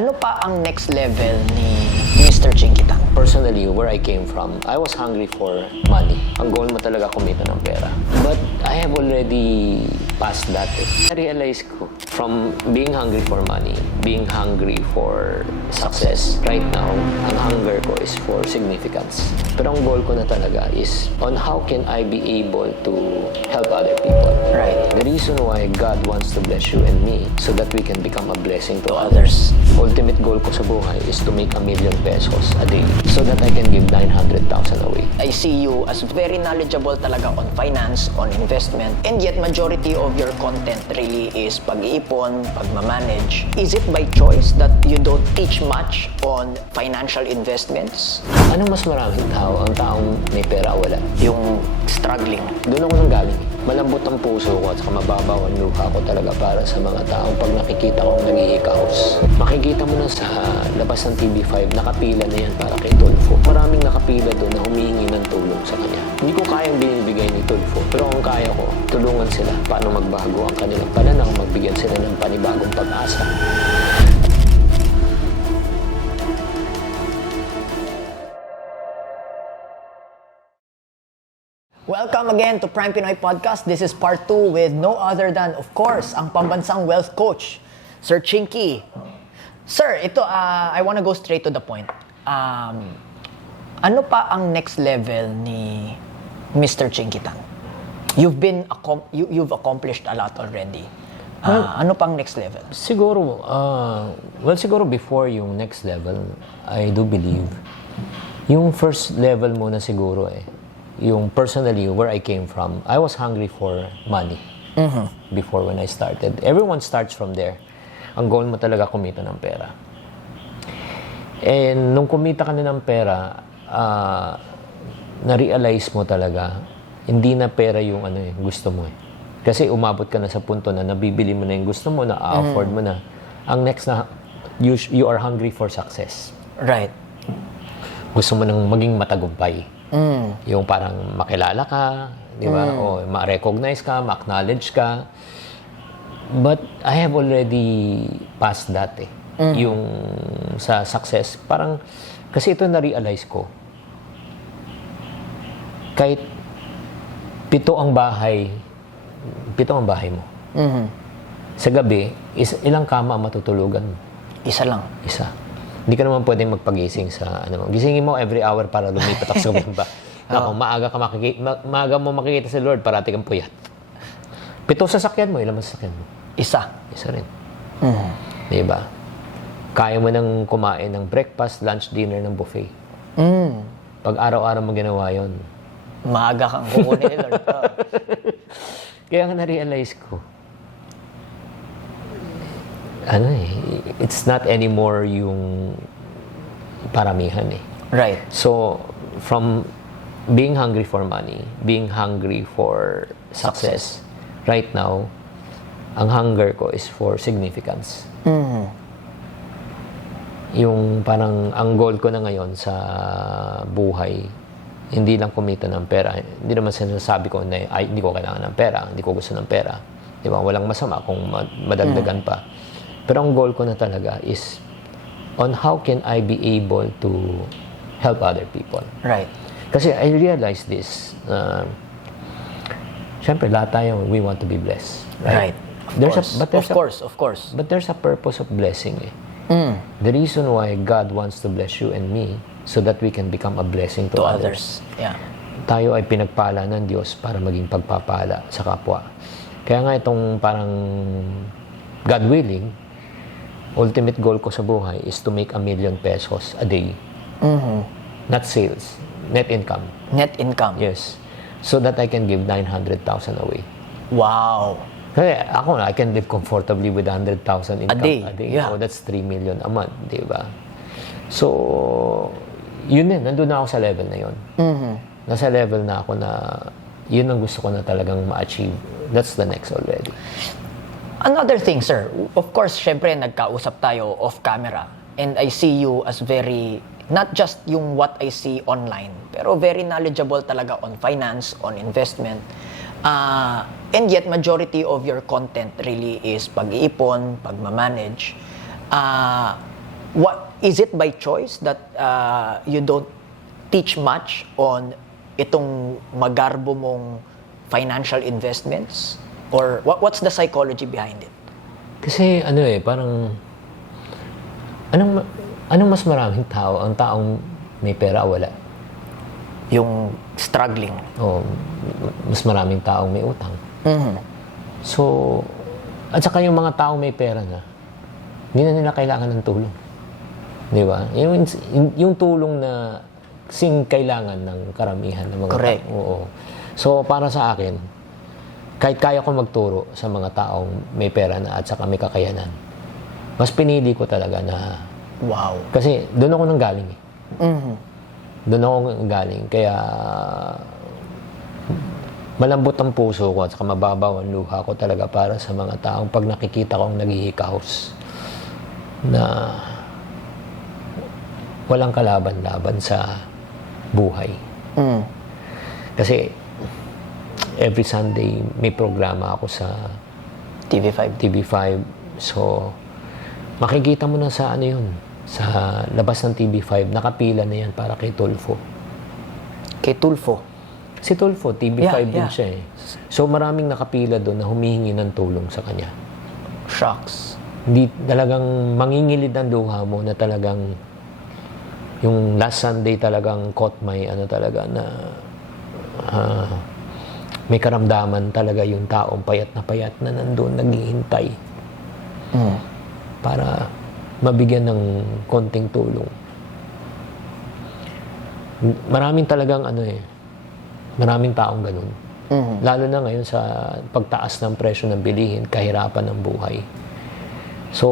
Ano pa ang next level ni Mr. Chinky Tan? Personally, where I came from, I was hungry for money. Ang goal mo talaga kumita ng pera. But I have already passed that. Na-realize ko, from being hungry for money, being hungry for success, right now, ang hunger ko is for significance. Pero ang goal ko na talaga is on how can I be able to help other people. Right. The reason why God wants to bless you and me so that we can become a blessing to others. Ultimate goal ko sa buhay is to make ₱1 million a day so that I can give 900,000 away. I see you as very knowledgeable talaga on finance, on investment, and yet majority of your content really is pag-iipon, pagmamanage. Is it by choice that you don't teach much on financial investments? Ano mas maraming tao? Ang taong may pera wala. Yung struggling. Doon ako nang galing. Malambot ang puso ko at saka mababaw ang luha ko talaga para sa mga taong pag nakikita kong nag-iikaos. Makikita mo na sa labas ng TV5, nakapila na yan para kay Tulfo. Maraming nakapila doon na humihingi ng tulong sa kanya. Hindi ko kayang binibigay ni Tulfo, pero kung kaya ko, tulungan sila paano magbago ang kanilang pananaw, magbigyan sila ng panibagong pag-asa. Welcome again to Prime Pinoy Podcast. This is part 2 with no other than, of course, ang pambansang wealth coach, Sir Chinky. Sir, ito, I wanna go straight to the point. Ano pa ang next level ni Mr. Chinky Tan? You've accomplished a lot already. Ano pang next level? Siguro, siguro before yung next level, I do believe, yung first level muna siguro yung personally, where I came from, I was hungry for money before when I started. Everyone starts from there. Ang goal mo talaga kumita ng pera. And nung kumita ka na ng pera, na-realize mo talaga, hindi na pera yung gusto mo Kasi umabot ka na sa punto na nabibili mo na yung gusto mo, na-afford mo na. Ang next na, you are hungry for success. Right. Gusto mo nang maging matagumpay. Yung parang makilala ka, di ba? O ma-recognize ka, ma-acknowledge ka. But I have already passed that Yung sa success. Parang, kasi ito na-realize ko. Kahit 7 ang bahay mo. Sa gabi, ilang kama ang matutulugan mo? Isa lang. Isa. Hindi ka naman pwedeng magpagising sa gisingin mo every hour para lumipat ako sa ba. Ako, maaga mo makikita si Lord, parati kang puyat. 7 sasakyan mo, ilang sasakyan mo? Isa. Isa rin. Diba? Kaya mo nang kumain ng breakfast, lunch, dinner ng buffet. Pag araw-araw mo ginawa yun. Maaga kang kukunin ni Lord. Kaya nga na-realize ko, it's not anymore yung paramihan Right. So, from being hungry for money, being hungry for success, right now, ang hunger ko is for significance. Yung parang, ang goal ko na ngayon sa buhay, hindi lang kumita ng pera. Hindi naman sinasabi ko na hindi ko kailangan ng pera, hindi ko gusto ng pera. Di ba? Walang masama kung madagdagan pa. Pero ang goal ko na talaga is on how can I be able to help other people. Right. Kasi I realize this. Siyempre, lahat tayo, we want to be blessed. Right. Of course. But there's a purpose of blessing The reason why God wants to bless you and me so that we can become a blessing to others. Yeah. Tayo ay pinagpala ng Diyos para maging pagpapala sa kapwa. Kaya nga itong parang God willing, ultimate goal ko sa buhay is to make ₱1 million a day. Not sales, net income. Net income. Yes. So that I can give 900,000 away. Wow. Kasi ako, I can live comfortably with 100,000 income A day. Yeah. Oh, that's 3 million a month, di ba? So, yun nandun na ako sa level na yun. Nasa level na ako na yun ang gusto ko na talagang ma-achieve. That's the next already. Another thing, sir. Of course, syempre, nagkausap tayo off-camera. And I see you as very, not just yung what I see online, pero very knowledgeable talaga on finance, on investment. And yet, majority of your content really is pag-iipon, pagmamanage. What is it by choice that you don't teach much on itong magarbo mong financial investments, or what's the psychology behind it? Kasi parang anong mas maraming tao, ang taong may pera o wala? Yung struggling. O mas maraming taong may utang. Mhm. So, at saka yung mga taong may pera na, hindi na nila kailangan ng tulong. Di ba? Yung tulong na sing kailangan ng karamihan ng mga Correct. tao. Oo. So, para sa akin, kahit kaya ko magturo sa mga taong may pera na at saka may kakayanan, mas pinili ko talaga na, Wow. kasi doon ako nanggaling eh. Mhm. Doon ako galing. Kaya malambot ang puso ko at saka mababaw ang luha ko talaga para sa mga taong pag nakikita kong naghihikaos na walang kalaban-laban sa buhay. Mm. Kasi every Sunday may programa ako sa TV5. TV5. So, makikita mo na sa yun, sa labas ng TV5, nakapila na yan para kay Tulfo. Kay Tulfo. Si Tulfo, TV5 Yeah, din yeah. siya eh. So maraming nakapila doon na humihingi ng tulong sa kanya. Shucks. Hindi talagang mangingilid ang luha mo na talagang yung last Sunday talagang caught my talaga na may karamdaman talaga yung taong payat na nandun naghihintay Mm. para mabigyan ng konting tulong. Maraming talagang maraming taong ganun. Mhm. Lalo na ngayon sa pagtaas ng presyo ng bilihin, kahirapan ng buhay. So,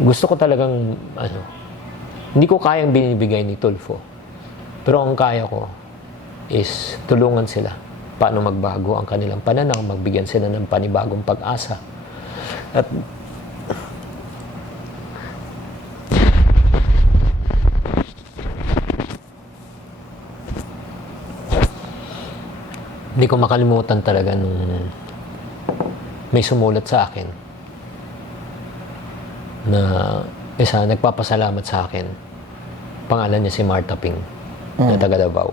gusto ko talagang, hindi ko kayang binibigay ni Tulfo. Pero ang kaya ko is tulungan sila. Paano magbago ang kanilang pananaw, magbigyan sila ng panibagong pag-asa. At hindi ko makalimutan talaga nung may sumulat sa akin na isa nagpapasalamat sa akin. Pangalan niya si Marta Ping, na taga Davao.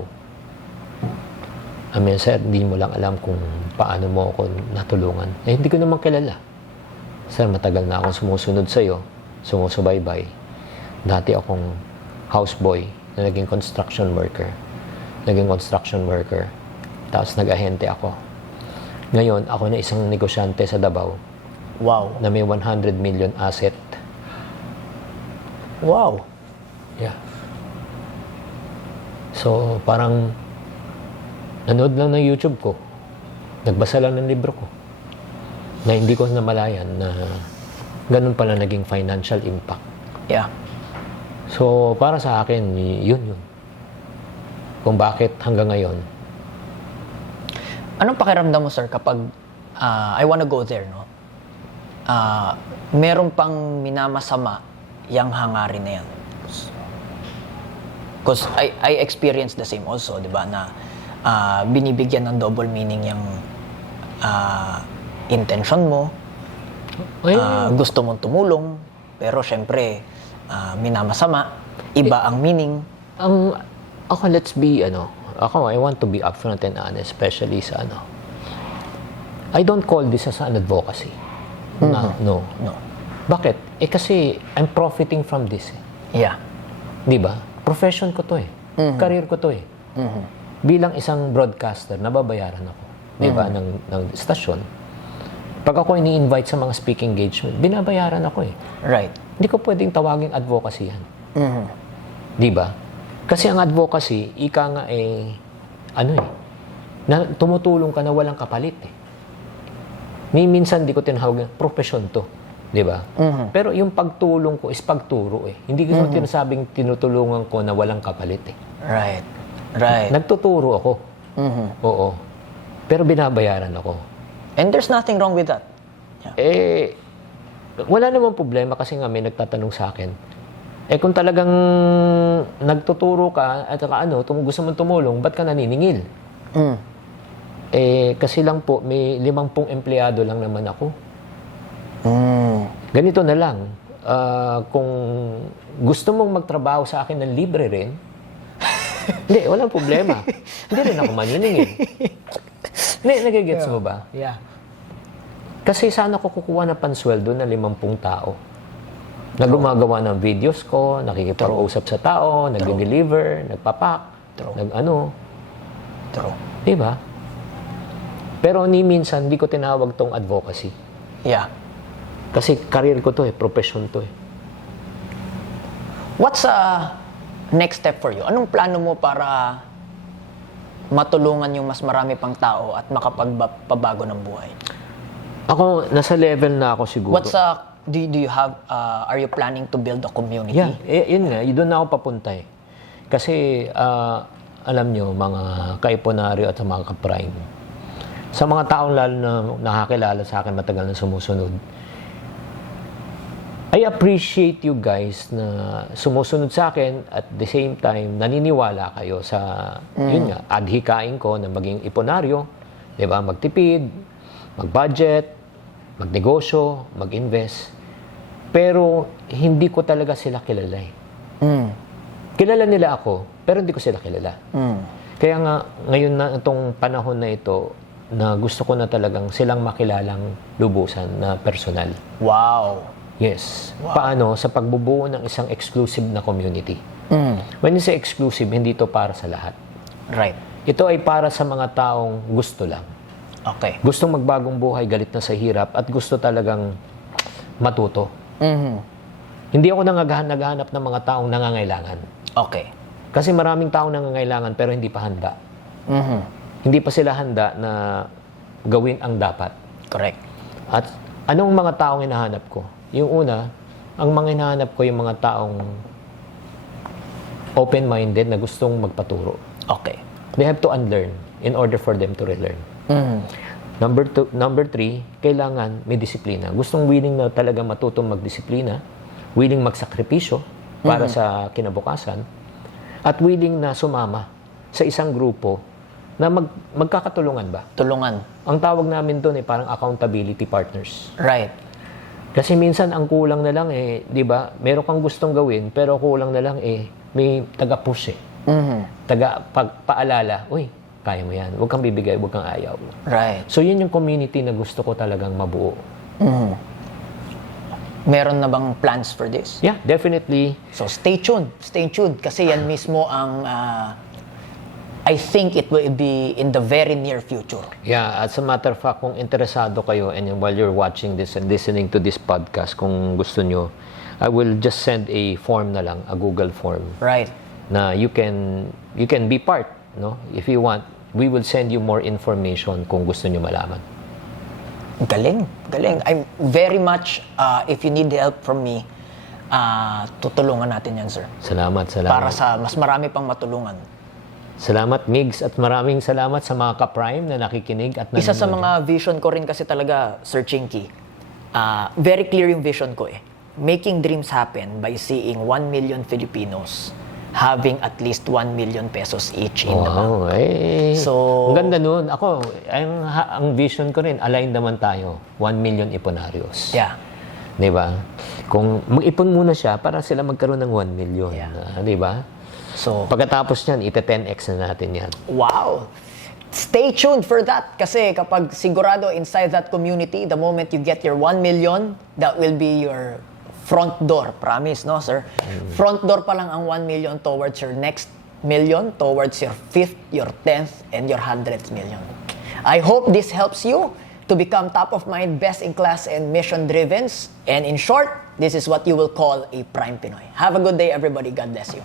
Sir, hindi mo lang alam kung paano mo ako natulungan. Hindi ko naman kilala. Sir, matagal na akong sumusunod sa'yo, sumusubaybay. Dati akong houseboy na naging construction worker. Tapos nag-ahente ako. Ngayon, ako na isang negosyante sa Davao Wow. na may 100 million asset. Wow. Yeah. So, parang nanood lang ng YouTube ko. Nagbasa lang ng libro ko. Na hindi ko namalayan na ganun pala naging financial impact. Yeah. So, para sa akin, yun. Kung bakit hanggang ngayon. Anong pakiramdam mo, sir, kapag I wanna go there, no? Meron pang minamasama yung hangarin na yan. Because I experienced the same also, di ba, na binibigyan ng double meaning yung intention mo, gusto mong tumulong, pero syempre, minamasama, iba ang meaning. Ako, I want to be upfront and honest, especially sa I don't call this as an advocacy. No. Bakit? Kasi I'm profiting from this. Yeah. Di ba? Profession ko to eh. Career ko to eh. Bilang isang broadcaster, nababayaran ako. Di ba? Ng stasyon. Pag ako ini-invite sa mga speaking engagement, binabayaran ako eh. Right. Hindi ko pwedeng tawaging advocacy yan. Mhm. Di ba? Kasi ang advocacy, ika nga na tumutulong ka na walang kapalit eh. Minsan di ko tinawag, profesyon to. Di ba? Pero yung pagtulong ko is pagturo eh. Hindi ko tinasabing tinutulungan ko na walang kapalit eh. Right. Right. Nagtuturo ako. Oo. Pero binabayaran ako. And there's nothing wrong with that. Wala namang problema kasi nga may nagtatanong sa akin. Kung talagang nagtuturo ka at saka gusto mong tumulong, ba't ka naniningil? Kasi lang po, may 50 empleyado lang naman ako. Ganito na lang. kung gusto mong magtrabaho sa akin ng libre rin, hindi, walang problema. Hindi rin ako maniningil. Hindi, nagigets mo ba? Yeah. Kasi sana ko kukuha ng pansweldo na 50 tao. Na gumagawa ng videos ko, nakikipag-usap sa tao, nag-deliver, nagpapak, nag-ano. True. Diba? Pero ni minsan, hindi ko tinawag tong advocacy. Yeah. Kasi career ko to profession to What's next step for you? Anong plano mo para matulungan yung mas marami pang tao at makapagpabago ng buhay? Ako, nasa level na ako siguro. Do you have, are you planning to build a community? Yeah, yun nga, doon na ako papunta Kasi, alam nyo, mga kaiponaryo at mga ka-prime, sa mga taong lalo na nakakilala sa akin matagal na sumusunod, I appreciate you guys na sumusunod sa akin at the same time naniniwala kayo sa yun nga, adhikain ko na maging iponaryo, 'di ba? Magtipid, mag-budget, magnegosyo, mag-invest. Pero hindi ko talaga sila kilala Kilala nila ako, pero hindi ko sila kilala. Kaya nga ngayon na itong panahon na ito na gusto ko na talagang silang makilalang lubusan na personal. Wow. Yes. Wow. Paano? Sa pagbubuo ng isang exclusive na community. When you say exclusive, hindi ito para sa lahat. Right. Ito ay para sa mga taong gusto lang. Okay. Gustong magbagong buhay, galit na sa hirap, at gusto talagang matuto. Hindi ako naghahanap ng mga taong nangangailangan. Okay. Kasi maraming taong nangangailangan pero hindi pa handa. Hindi pa sila handa na gawin ang dapat. Correct. At anong mga taong hinahanap ko? Yung una, ang mga hinahanap ko yung mga taong open-minded na gustong magpaturo. Okay. They have to unlearn in order for them to relearn. Number 3, kailangan may disiplina. Gustong willing na talaga matutong magdisiplina, willing magsakripisyo para sa kinabukasan, at willing na sumama sa isang grupo na magkakatulungan ba? Tulungan. Ang tawag namin doon parang accountability partners. Right. Kasi minsan ang kulang na lang 'di ba? Meron kang gustong gawin pero kulang na lang may taga-push Taga-paalala, uy, kaya mo 'yan. Huwag kang bibigay, huwag kang ayaw. Right. So 'yun yung community na gusto ko talagang mabuo. Meron na bang plans for this? Yeah, definitely. So stay tuned. Stay tuned kasi yan mismo ang I think it will be in the very near future. Yeah, as a matter of fact, kung interesado kayo and while you're watching this and listening to this podcast, kung gusto nyo, I will just send a form na lang, a Google form. Right. Na you can be part, no? If you want, we will send you more information kung gusto nyo malaman. Galing. I'm very much, if you need help from me, tutulungan natin yan, sir. Salamat. Para sa mas marami pang matulungan. Salamat, Migs, at maraming salamat sa mga ka-prime na nakikinig at nanonood. Isa sa mga vision ko rin kasi talaga, Sir Chinky, very clear yung vision ko Making dreams happen by seeing 1 million Filipinos having at least 1 million pesos each in the bank. So, ang ganda nun. Ako, ang vision ko rin, aligned naman tayo. 1 million iponaryos. Yeah. Diba? Kung mag-ipon muna siya para sila magkaroon ng 1 million. Yeah. Diba? So, pagkatapos niyan, ita-10x na natin yan. Wow! Stay tuned for that kasi kapag sigurado inside that community, the moment you get your 1 million, that will be your front door. Promise, no, sir? Front door pa lang ang 1 million towards your next million, towards your 5th, your 10th, and your 100th million. I hope this helps you to become top of mind, best in class, and mission-driven. And in short, this is what you will call a Prime Pinoy. Have a good day, everybody. God bless you.